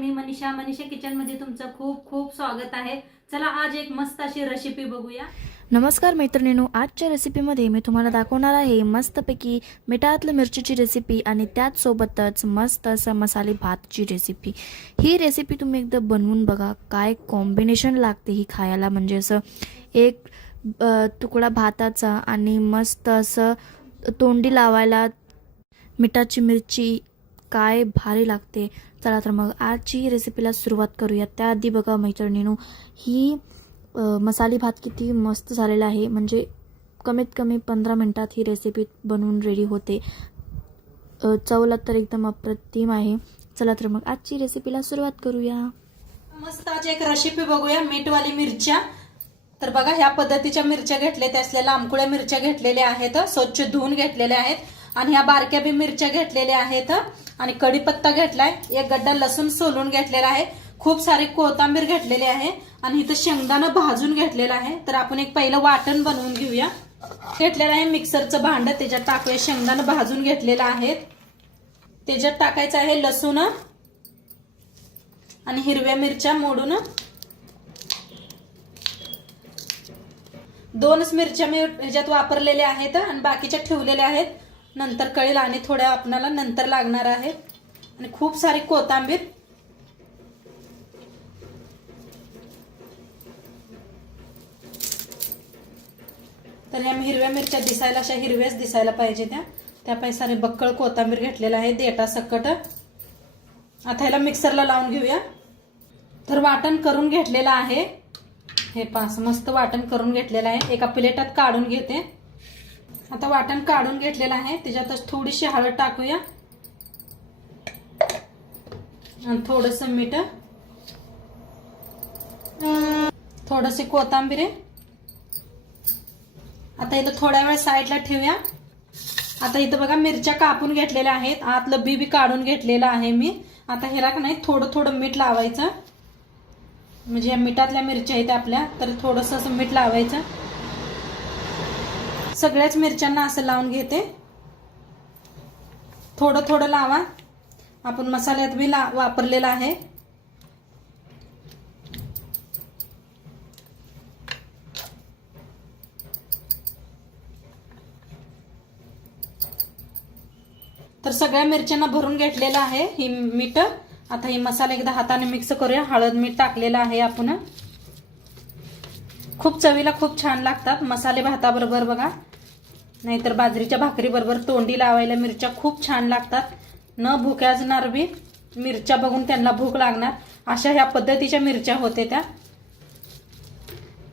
मी Manisha kitchen मध्ये तुमचं खूप खूप स्वागत आहे। चला आज एक मस्त अशी रेसिपी बघूया। नमस्कार मैत्रिणींनो, आजच्या रेसिपीमध्ये मी तुम्हाला दाखवणार आहे मस्तपैकी मिठातलं मिरचीची रेसिपी आणि त्याचसोबतच मस्त असं मसाले भातची रेसिपी। ही रेसिपी तुम्ही एकदा बनवून बघा, काय कॉम्बिनेशन लागते ही खायला। म्हणजे असं एक तुकडा भाताचा आणि मस्त असं तोंडी लावायला मिठाची मिरची, काय भारी लागते। चला तर मग आजची रेसिपीला सुरुवात करूया। त्याआधी बघा मैत्रिणींनो, ही मसाले भात किती मस्त झालेला आहे। म्हणजे कमीत कमी 15 मिनिटात ही रेसिपी बनवून रेडी होते। चवला तर एकदम अप्रतिम आहे। चला तर मग आजची रेसिपीला सुरुवात करूया। मस्त आज एक रेसिपी बघूया मीठवाली मिरच्या। तर बघा ह्या पद्धतीच्या मिरच्या घेतलेल्या असलेल्या लांबकुळ्या मिरच्या घेतलेल्या आहेत, स्वच्छ धुवून घेतलेल्या आहेत आणि ह्या बारक्या बी मिरच्या घेतलेल्या आहेत आणि कढीपत्ता घेतलाय, एक गड्डा लसूण सोलून घेतलेला आहे, खूप सारी कोथिंबीर घेतलेली आहे आणि इथं शेंगदाणा भाजून घेतलेला आहे। तर आपण एक पहिलं वाटण बनवून घेऊया। घेतलेलं आहे मिक्सरचं भांड, त्याच्यात टाकूया शेंगदाणा भाजून घेतलेला आहे, त्याच्यात टाकायचं आहे लसूण आणि हिरव्या मिरच्या मोडून, 2 मिरच्या मी ह्याच्यात वापरलेल्या आहेत आणि बाकीच्या ठेवलेल्या आहेत, नंतर कळेल आणि थोड्या आपणाला नंतर लागणार आहेत आणि खूप सारी कोथिंबीर। तर ह्या हिरव्या मिरच्या दिसायला अशा हिरव्याच दिसायला पाहिजे त्या सारे बक्कळ कोथिंबीर घेतलेला आहे देटा सकट। आता ह्याला मिक्सरला लावून घेऊया। तर वाटण करून घेतलेलं आहे, हे पास मस्त वाटण करून घेतलेलं आहे, एका प्लेटात काढून घेते। आता वाटण काढून घेतलेलं आहे, त्याच्यातच थोडीशी हळद टाकूया आणि थोडंसं मीठ, थोडीशी कोथिंबीर। आता इथं थोड्या वेळ साईडला ठेवूया। आता इथं बघा मिरच्या कापून घेतलेल्या आहेत, आतलं बी काढून घेतलेलं आहे मी। आता ह्याला नाही थोडं थोडं मीठ लावायचं, म्हणजे या मिठातल्या मिरच्या आहेत आपल्या, तर थोडंसं असं मीठ लावायचं। सगळ्याच मिरच्यांना असं लावून घेते, थोडं थोडं लावा, आपण मसाल्यात बी वापरलेला आहे। तर सगळ्या मिरच्यांना भरून घेतलेलं आहे ही मीठ। आता ही मसाला एकदा हाताने मिक्स करूया। हळद मीठ टाकलेलं आहे आपण, खूप चवीला खूप छान लागतात मसाले भाताबरोबर बघा, नाहीतर बाजरीच्या भाकरी बरोबर तोंडी लावायला मिरच्या खूप छान लागतात। न भुक्याजणार बी मिरच्या बघून त्यांना भूक लागणार, अशा ह्या पद्धतीच्या मिरच्या होते त्या।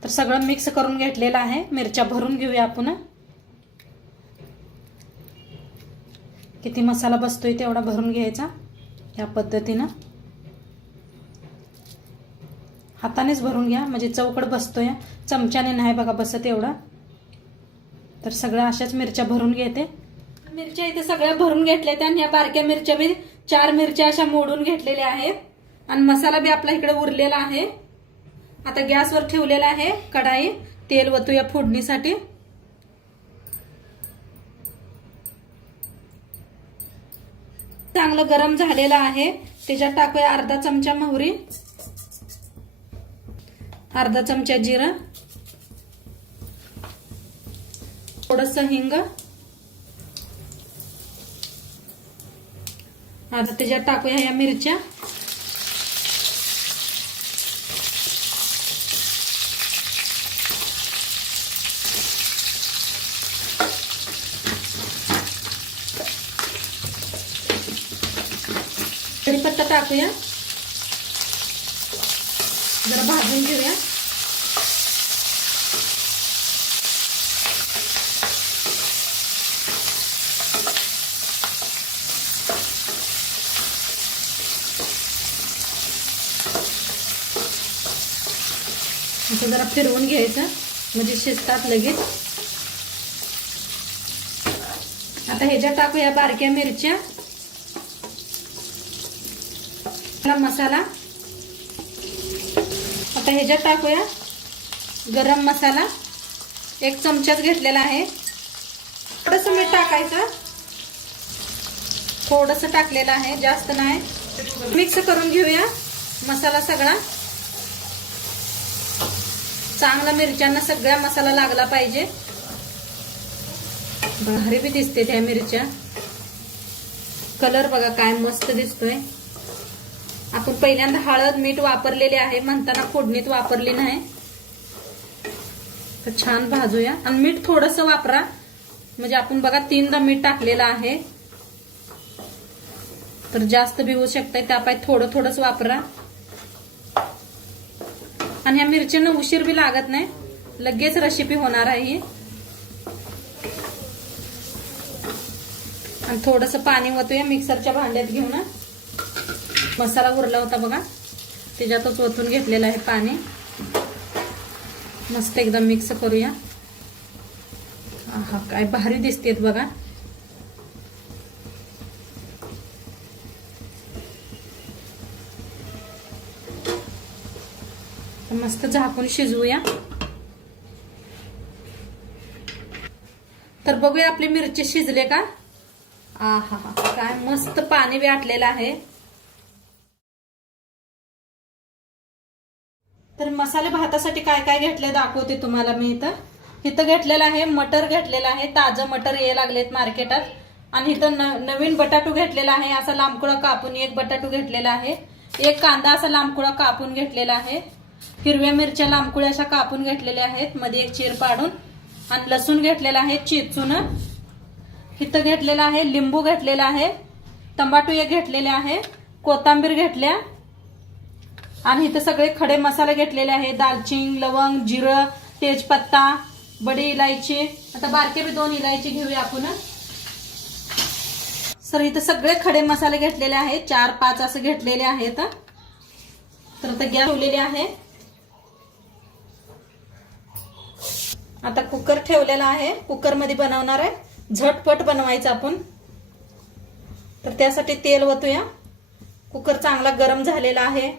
तर सगळं मिक्स करून घेतलेलं आहे, मिरच्या भरून घेऊया आपण। किती मसाला बसतोय तेवढा भरून घ्यायचा या पद्धतीनं, हातानेच भरून घ्या म्हणजे चौकड बसतोय, चमच्याने नाही बघा बसत एवढा। तर सगळ्या अशाच मिरच्या भरून घेते। मिरच्या इथे सगळ्या भरून घेतल्या आणि या बारक्या मिरच्या बी 4 मिरच्या अशा मोडून घेतलेल्या आहेत आणि मसाला बी आपला इकडे उरलेला आहे। आता गॅसवर ठेवलेला आहे कढाई, तेल वतूया फोडणीसाठी। चांगलं गरम झालेलं आहे, त्याच्यात टाकूया अर्धा चमचा मोहरी, अर्धा चमचा जिरं, थोडंसं हिंग, आता त्याच्यात टाकूया या मिरच्या, कढीपत्ता टाकूया, जरा भाजून घेऊया। असं जरा फिरवून घ्यायचं म्हणजे शिजतात लगेच। आता ह्याच्यात टाकूया बारक्या मिरच्या, मसाला, आता ह्याच्यात टाकूया गरम मसाला, 1 चमचाच घेतलेला आहे, थोडंसं मीठ टाकायचं, थोडंसं टाकलेलं आहे, जास्त नाही। मिक्स करून घेऊया मसाला सगळा. चांगला मिरच्यांना सगळ्या मसाला लागला पाहिजे. भारी बी दिसते त्या मिरच्या. कलर बघा काय मस्त दिसतोय. आपण पहिल्यांदा हळद मीठ वापरलेले आहे, म्हणताना फोडणीत वापरली नाही. तर छान भाजूया. आणि मीठ थोडंसं वापरा, म्हणजे आपण बघा 3दा मीठ टाकलेलं आहे, तर जास्त बी होऊ शकतंय. त्यापायी थोडं थोडंच वापरा. आणि ह्या मिरच्यांना उशीर बी लागत नाही, लगेच रेसिपी होणार आहे ही. आणि थोडंसं पाणी ओतूया मिक्सरच्या भांड्यात घेऊन. मसाला उरला होता बघा, त्याच्यातच ओतून घेतलेलं आहे पाणी. मस्त एकदम मिक्स करूया. आहा काय भारी दिसतेत बघा. मस्त झाकून शिजवूया. तर बघूया आपली मिरची शिजले का. आहा काय मस्त पाणी बी आटलेलं आहे. तर मसाले भातासाठी काय काय घेतले दाखवते तुम्हाला मी. इथं घेतलेलं आहे मटर घेतलेलं आहे. ताजं मटर ये लागलेत मार्केटात. आणि इथं नवीन बटाटू घेतलेला आहे, असा लांबकुळा कापून. एक बटाटू घेतलेला आहे. एक कांदा असा लांबकुळा कापून घेतलेला आहे. हिरव्या मिरच्या लांबकुळ्या अशा कापून घेतलेल्या आहेत, मध्ये एक चीर पाडून. आणि लसूण घेतलेला आहे चिचून. इथं घेतलेला आहे लिंबू घेतलेला आहे. टमाटो एक घेतलेले आहे. कोथिंबीर घेतल्या. आणि इथं सगळे खडे मसाले घेतलेले आहे. दालचिनी, लवंग, जिरं, तेजपत्ता, बडी इलायची. आता बारके बी 2 इलायची घेऊया आपण. सर इथं सगळे खडे मसाले घेतलेले आहेत, 4-5 असं घेतलेले आहेत. तर आता गॅस ठेवलेले आहे. आता कुकर ठेवलेला आहे. कुकर मध्ये बनवणार आहे, झटपट बनवायचं आपण. तर त्यासाठी तेल ओतूया. कुकर चांगला गरम झालेला आहे.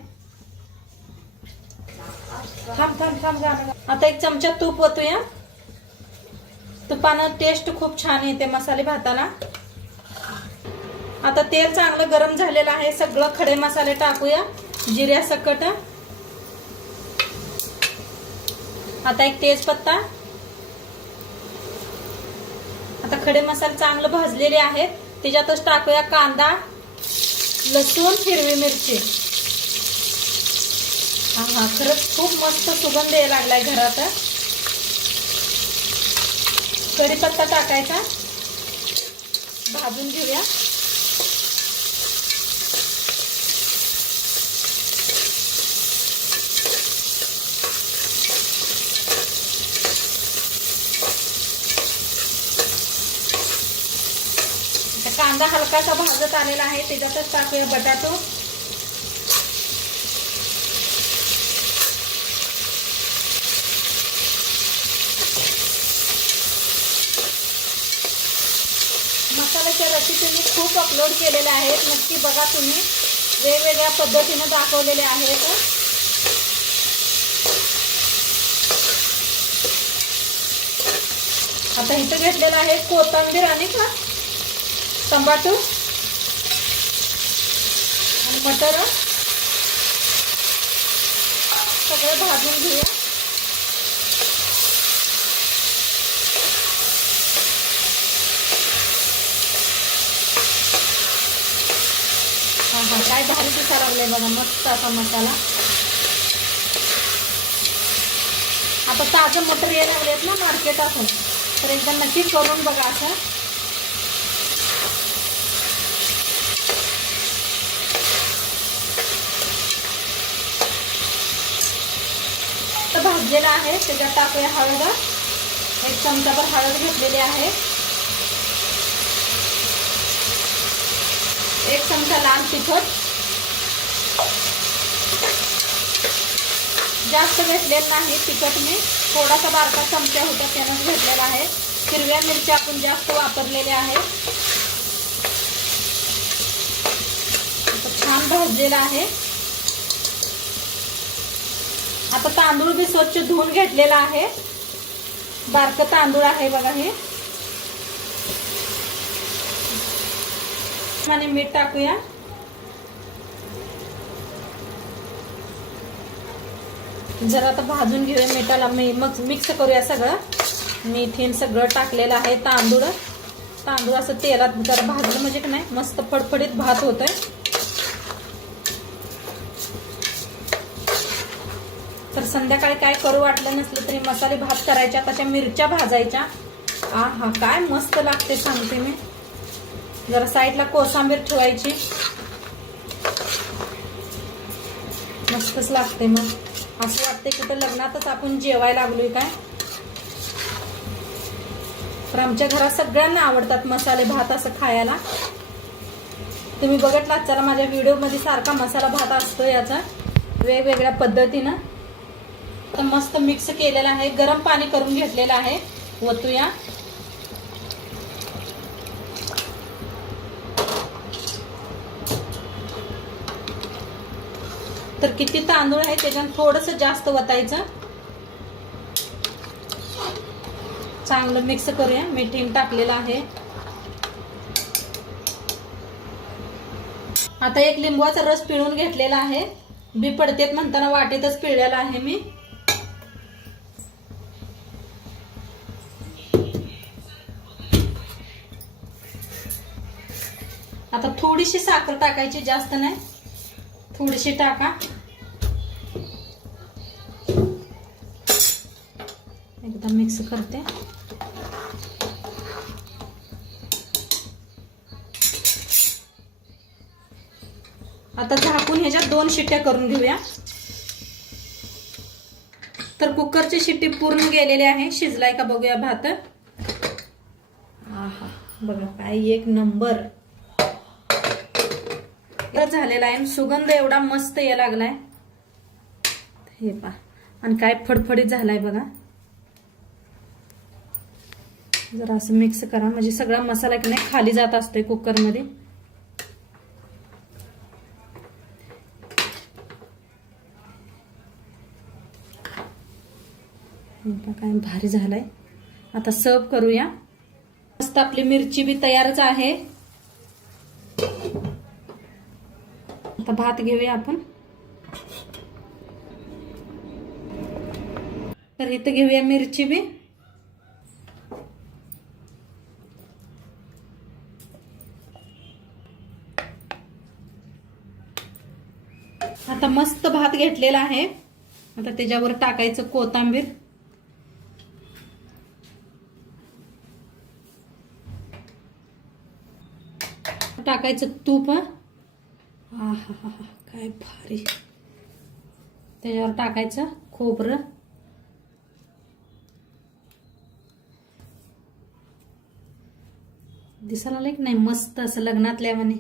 आता 1 चमचा तूप ओतूया. तुपानं टेस्ट खूप छान येते मसाले भाताला. आता तेल चांगलं गरम झालेलं आहे. सगळं खडे मसाले टाकूया जिऱ्यासकट. आता 1 तेजपत्ता. आता खडे मसाले चांगले भाजलेले आहेत, त्याच्यातच टाकूया कांदा, लसूण, हिरवी मिरची. हा खरंच खूप मस्त सुगंध यायला लागलाय घरात. कढीपत्ता टाकायचा, भाजून घेऊया. कांदा हलकासा भाजत आलेला आहे, त्याच्यातच टाकूया बटाटो. मसाल्याच्या रेसिपी मी खूप अपलोड केलेल्या आहेत, नक्की बघा तुम्ही. वेगवेगळ्या पद्धतीने दाखवलेले आहेत. आता इथं घेतलेलं आहे कोथिंबीर आणि टमाटो आणि मटर. सगळं भाजून घेऊया. हा काय भारी दिसायला लागले बघा, मस्त असा मसाला. आता ताजं मटर यायला लागलेत ना मार्केटातून, तर एकदा नक्की करून बघा असं. भाजलेला आहे त्याच्यात टाकूया हळद. 1 चमचाभर हळद घेतलेली आहे. 1 चमचा लाल तिखट. जास्त घेतलेलं नाही तिखट मी, थोडासा बारका चमचा होता त्यानंच घेतलेला आहे. हिरव्या मिरच्या आपण जास्त वापरलेल्या आहेत. छान भाजलेला आहे. आता तांदूळ बी स्वच्छ धुवून घेतलेला आहे. बारकं तांदूळ आहे बघा हे. आणि मीठ टाकूया. जरा आता भाजून घेऊया मिठाला, मग मिक्स करूया सगळं. मीठ सगळं टाकलेलं आहे. तांदूळ असं तेलात जरा भाजलं म्हणजे की नाही मस्त फडफडीत भात होतोय. तर संध्याकाळी काय करू वाटलं नसलं तरी मसाले भात करायच्या, तशा मिरच्या भाजायच्या. हा काय मस्त लागते सांगते मी. जरा साईडला कोथिंबीर ठेवायची, मस्तच लागते. मग असं वाटते कुठं लग्नातच आपण जेवायला लागलोय काय. तर आमच्या घरात सगळ्यांना आवडतात मसाले भात असं खायला. तुम्ही बघितलात चला माझ्या व्हिडिओ मध्ये सारखा मसाला भात असतो याचा वेगवेगळ्या पद्धतीनं. तर मस्त मिक्स केलेला आहे. गरम पाणी करून घेतलेलं आहे. ओतूया. तर किती तांदूळ आहे त्याच्यात थोडंसं जास्त वतायचं. चांगलं मिक्स करूया. मीठ टाकलेलं आहे. आता एक लिंबूचा रस पिळून घेतलेला आहे. बी पडतेत म्हणताना वाटेतच पिळलेला आहे मी. आता थोडीशी साखर टाकायची, जास्त नाही, थोडीशी टाका. एकदा मिक्स करते. आता झाकून ह्याच्यात 2 शिट्ट्या करून घेऊया. तर कुकरची शिट्टी पूर्ण गेलेली आहे. शिजलाय का बघूया भात. आहा बघा काय एक नंबर झालेला आहे. सुगंध एवढा मस्त यायला लागलाय. हे पहा आणि काय फडफडीत झालाय बघा. जरा असं मिक्स करा म्हणजे सगळा मसाला की नाही खाली जात असतोय कुकर मध्ये. काय भारी झालाय. आता सर्व करूया. मस्त आपली मिरची बी तयारच आहे. आता भात घेऊया आपण. तर इथं घेऊया मिरची बी. आता मस्त भात घेतलेला आहे. आता त्याच्यावर टाकायचं कोथिंबीर. टाकायचं तूप. आहा काय भारी. त्याच्यावर टाकायचं खोबरं. दिसायला लागलं नाही मस्त असं लग्नातल्या म्हणे.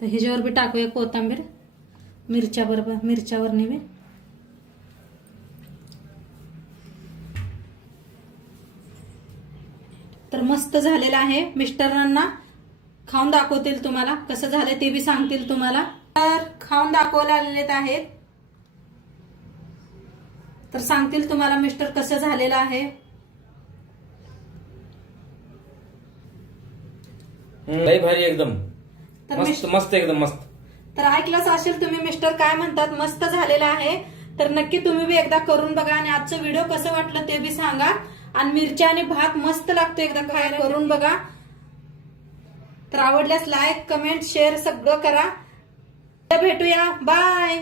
तर ह्याच्यावर बी टाकूया कोथिंबीर. मिरच्यावर नेवे. तर मस्त झालेला आहे. मिस्टरांना खाऊन दाखवतील तुम्हाला कसं झालंय ते बी सांगतील तुम्हाला. तर खाऊन दाखवायला आलेले आहेत. तर सांगतील तुम्हाला मिस्टर कसं झालेलं आहे. लय भारी एकदम. तर मस्त एकदम मस्त. तर ऐकलंच असेल तुम्ही मिस्टर काय म्हणतात. मस्त झालेलं आहे. तर नक्की तुम्ही बी एकदा करून बघा आणि आजचं व्हिडिओ कसं वाटलं ते बी सांगा. आणि मिरच्या आणि भात मस्त लागतो. एकदा खायला करून बघा. तर आवडल्यास लाईक कमेंट शेअर सगळं करा. भेटूया. बाय.